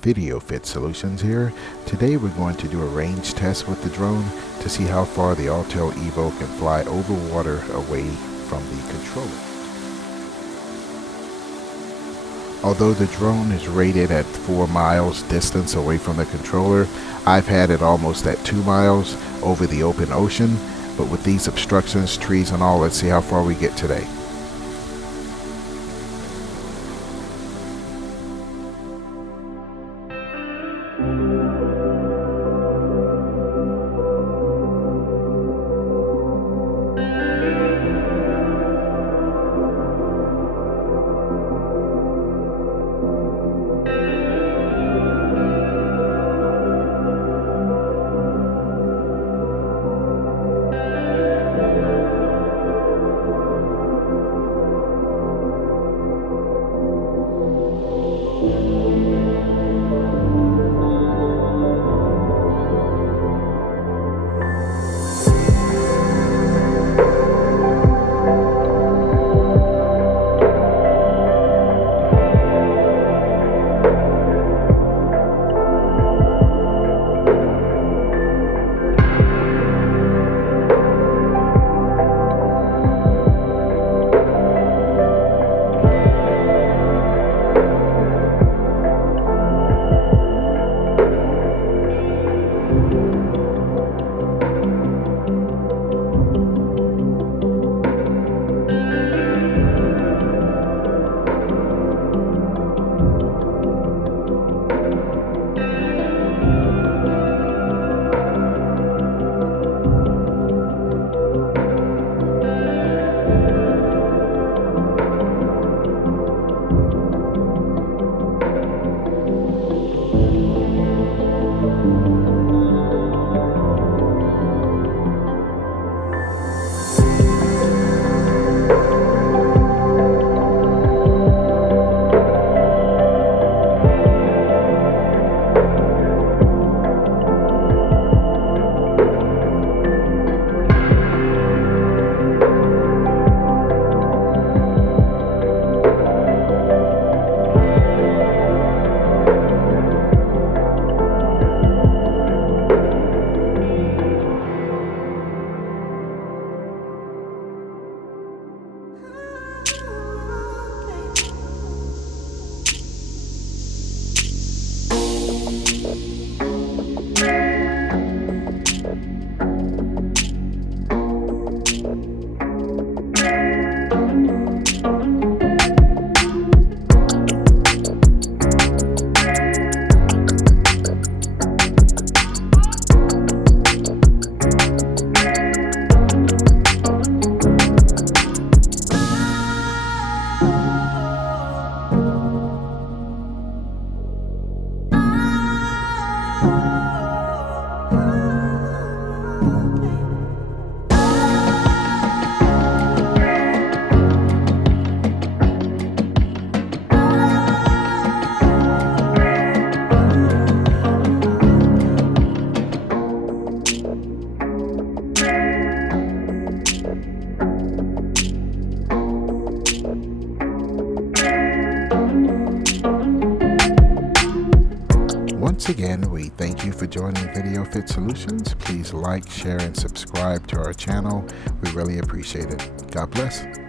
Video Fit Solutions here. Today we're going to do a range test with the drone to see how far the Autel Evo can fly over water away from the controller. Although the drone is rated at 4 miles distance away from the controller, I've had it almost at 2 miles over the open ocean, but with these obstructions, trees and all, let's see how far we get today. Once again, we thank you for joining Video Fit Solutions. Please like, share, and subscribe to our channel. We really appreciate it. God bless.